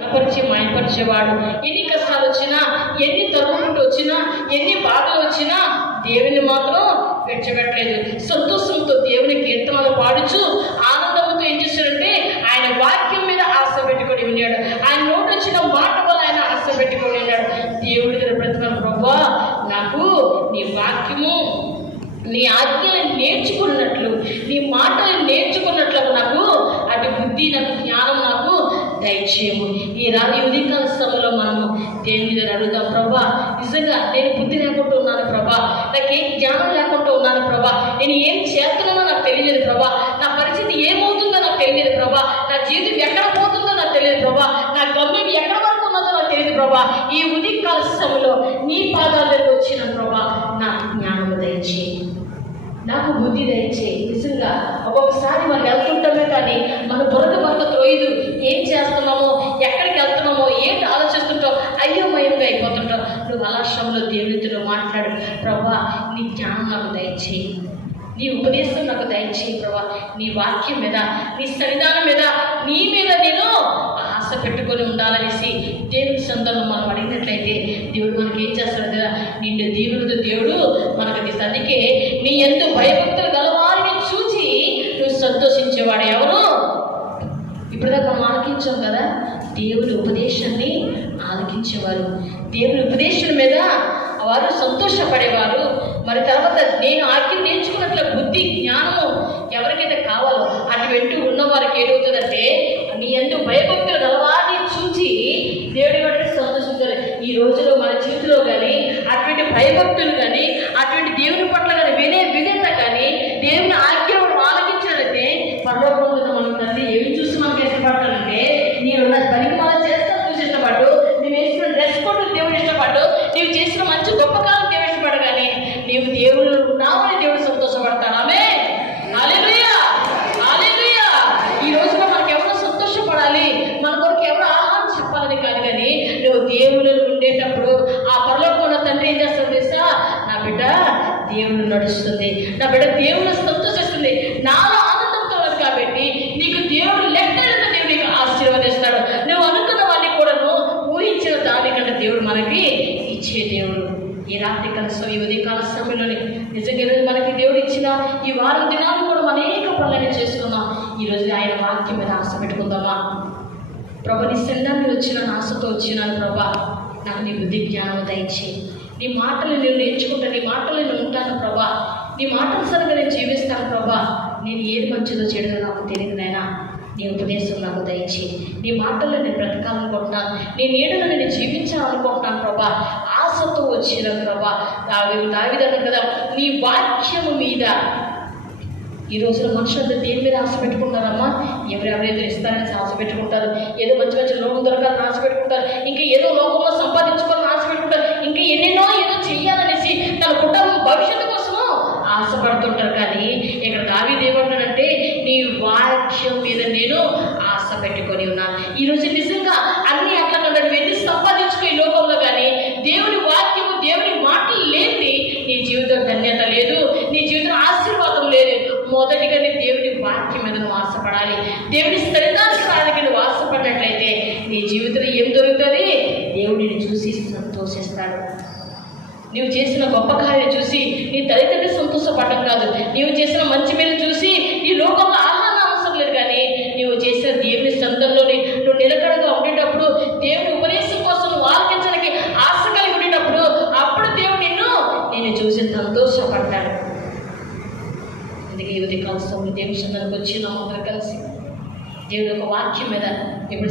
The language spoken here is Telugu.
బలపరిచి మైపరిచేవాడు. ఎన్ని కష్టాలు వచ్చినా ఎన్ని తరుముకుంటూ వచ్చినా ఎన్ని బాధలు వచ్చినా దేవుని మాత్రం విడిచిపెట్టలేదు. సంతోషంతో దేవుని కీర్తనలు పాడుచు ఆనందంతో ఏం చేశాడంటే ఆయన వాక్యం మీద ఆశ పెట్టుకొని విన్నాడు. ఆయన నోటి వచ్చిన మాట వల్ల ఆయన ఆశ పెట్టుకొని విన్నాడు. దేవుడి దగ్గర ప్రతిమ ప్రభా నాకు నీ వాక్యము నీ ఆజ్ఞలను నేర్చుకున్నట్లు నీ మాటలు నేర్చుకున్నట్లు నాకు అటు బుద్ధి నాకు జ్ఞానం నాకు దయచేయము. ఈ రాని ఉదయకాల సమయంలో మనము దేవుని దగ్గర అడుగుదాం ప్రభా నిజంగా నేను బుద్ధి లేకుండా ఉన్నాను ప్రభా. నాకేం జ్ఞానం లేకుండా ఉన్నాను ప్రభా. నేను ఏం చేస్తున్నానో నాకు తెలియదు ప్రభా. నా పరిస్థితి ఏమవుతుందో నాకు తెలియదు ప్రభా. నా జీవితం ఎక్కడ పోతుందో నాకు తెలియదు ప్రభా. నా గమ్యం ఎక్కడ వరకు ఉన్నదో నాకు తెలియదు ప్రభా. ఈ ఉదయకాల సమయంలో నీ పాదాల దగ్గర వచ్చిన ప్రభా నా జ్ఞానం దయచేయి. నాకు బుద్ధి దయచేయి. నిజంగా ఒక్కొక్కసారి మనం వెళ్తుంటామే కానీ మన బురద భర్త తోయదు. ఏం చేస్తున్నామో ఎక్కడికి వెళ్తున్నామో ఏంటి ఆలోచిస్తుంటావు? అయోమయంగా అయిపోతుంటావు. నువ్వు అలాశ్రమంలో దేవునితో మాట్లాడు. ప్రభా నీ జ్ఞానం నాకు దయచేయి. నీ ఉపదేశం నాకు దయచేయి ప్రభా. నీ వాక్యం మీద నీ సన్నిధానం మీద నీ మీద నేను ఆశ పెట్టుకొని ఉండాలనేసి దేవుని సందర్భం మనం అడిగినట్లయితే దేవుడు మనకి ఏం చేస్తాడు కదా? నిండు దేవుడు దేవుడు మనకు తీస్తాడు అందుకే నీ ఎంతో భయభక్తులు గలవారిని చూచి నువ్వు సంతోషించేవాడు ఎవరు ఇప్పుడు మనం ఆలకించాం కదా దేవుని ఉపదేశాన్ని ఆలకించేవారు. దేవుని ఉపదేశం మీద వారు సంతోషపడేవారు. మరి తర్వాత నేను ఆజ్ఞ నేర్చుకున్నట్ల బుద్ధి జ్ఞానము ఎవరికైతే కావాలో అటువంటి ఉన్న వారికి ఏమవుతుందంటే నీ ఎందు భయభక్తులు గలవారిని చూచి దేవుడి వాటిని సంతోషించాలి. ఈ రోజులో మన జీవితంలో కానీ అటువంటి భయభక్తులు కానీ అటువంటి దేవుని పట్ల కానీ వినే విధేత కానీ దేవుని ఆజ్ఞ మనం ఆలకించాలంటే పరలోకంలో మన తండ్రి ఏమి చూసి మనకి ఇష్టపడతానంటే నేను నా పనికి మనం చేస్తాను చూసి ఇష్టపడ్డు నువ్వు వేసిన డ్రెస్ కోడ్ దేవుడు ఇష్టపడ్డు నీవు చేసిన మంచి గొప్ప కాలం దేవుడికి పడగానే నీవు దేవుడు నామని దేవుడు సంతోషపడతాను ఆమె ఈ రోజున మనకు ఎవరో సంతోషపడాలి. మన కొరకు ఎవరో ఆహారం చెప్పాలని కాదు కానీ నువ్వు దేవుళ్ళు ఉండేటప్పుడు ఆ పరలోకం ఉన్న తండ్రి ఏం చేస్తుంది తెలుసా? నా బిడ్డ దేవుడు నడుస్తుంది. నా బిడ్డ దేవుడు సంతోషిస్తుంది. నాలో ఆనందంతో ఉంది కాబట్టి నీకు దేవుడు లెక్కలంత దేవుడు నీకు ఆశీర్వదిస్తాడు నువ్వు అనుకున్న వాడిని కూడా నువ్వు ఊహించిన దానికంటే దేవుడు మనకి ఇచ్చే దేవుడు. ఈ రాత్రి కలసం ఈ ఉదయకాల సమయంలోని నిజంగా ఈరోజు మనకి దేవుడు ఇచ్చిన ఈ వారం దినాలు కూడా మనం అనేక పనులని చేసుకుందాం. ఈరోజు ఆయన వాక్యం మీద ఆశ పెట్టుకుందామా? ప్రభా నీ సందాన్ని వచ్చిన ఆశతో వచ్చినాను ప్రభా. నాకు నీ బుద్ధి జ్ఞానం దయచి నీ మాటలు నేను నేర్చుకుంటా నీ మాటలు నేను ఉంటాను ప్రభా. నీ మాటలు సరిగ్గా నేను జీవిస్తాను ప్రభా. నేను ఏది మంచిదో చెడుదో నాకు తెలియదు నాయనా. నీ ఉపదేశం నాకు దయచి నీ మాటల్లో నేను బ్రతకాలనుకుంటున్నాను. నేను నీడలో నేను జీవించాలనుకుంటున్నాను ప్రభా. వచ్చిన ప్రభా దావి దావిదన్న కదా నీ వాక్యము మీద. ఈ రోజున మనుషులంతా దేని మీద ఆశ పెట్టుకుంటారమ్మా ఎవరెవరైతే ఇస్తారని ఆశ పెట్టుకుంటారు ఏదో మంచి మంచి లోకం దొరకాలని ఆశ పెట్టుకుంటారు ఇంకా ఏదో లోకంలో సంపాదించుకోవాలని ఆశ పెట్టుకుంటారు ఇంకా ఎన్నెన్నో ఏదో చెయ్యాలనేసి తన కుటుంబం భవిష్యత్తు కోసము ఆశపడుతుంటారు. కానీ ఇక్కడ దావీదు ఏమంటాడంటే నీ వాక్యం మీద నేను ఆశ పెట్టుకొని ఉన్నాను. ఈరోజు నిజంగా అన్ని అట్లా కదా వెళ్ళి సంపాదించుకో ఈ లోకంలో కానీ దేవుని మొదటిగానే దేవుని వాక్యం మీద నువ్వు ఆశపడాలి. దేవుని స్థిరదానికి నువ్వు ఆశపడినట్లయితే నీ జీవితంలో ఏం దొరుకుతుంది? దేవుడిని చూసి సంతోషిస్తాడు. నీవు చేసిన గొప్ప కార్యం చూసి నీ తల్లిదండ్రులు సంతోషపడడం కాదు. నీవు చేసిన మంచి మీద చూసి ఈ లోకంలో ఆహ్లాదం అవసరం లేదు కానీ నీవు చేసిన దేవుని సంతంలోని నువ్వు నిలకడగా ఉండేటప్పుడు దేవుని ఉపదేశం కోసం నువ్వు ఆలకించడానికి ఆశ కలిగి ఉండేటప్పుడు అప్పుడు దేవుడు నిన్ను నేను చూసి సంతోషపడ్డాడు అందుకే యువతి కలిసి దేవుని సందరికి వచ్చి నా కలిసి దేవుడి యొక్క వాక్యం మీద ఇప్పుడు